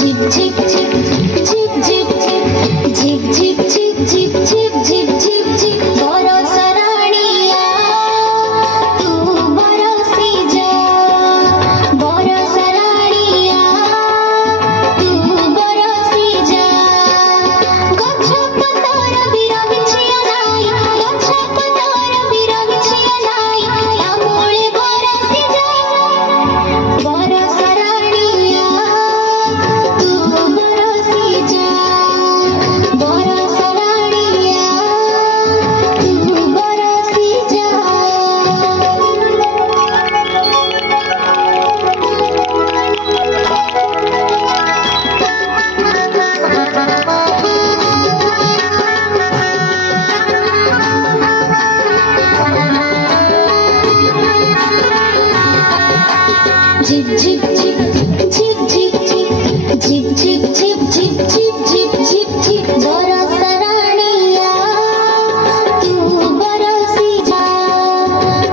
झिप झिप झिप झिप झिप झिप झिप झिप झिप झिप झिप झिप झिप बरस राणिया तू बरसी जा बरस राणिया तू बरसी जा गछ पतर भी रहिछि अनाई गछ पतर भी रहिछि अनाई ता मूळे बरसी जा बरस राणिया तू बरसी जा बरस राणिया तू बरसी जा झिप झिप झिप झिप झिप झिप झिप झिप झिप झिप झिप झिप झिप बरस राणिया तू बरसी जा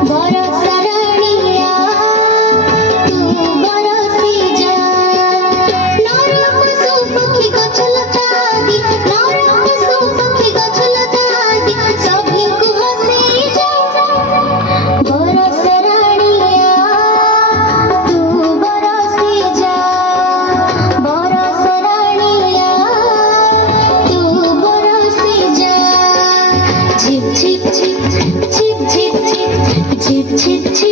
बरस राणिया तू बरसी जा नर पशु पक्षी गछलता आदि नर पशु पक्षी गछलता आदि सभी को हंसी जा बरस राणिया तू बरसी जा बरस राणिया तू बरसी जा झिप झिप झिप झिप झिप झिप झिप झिप झिप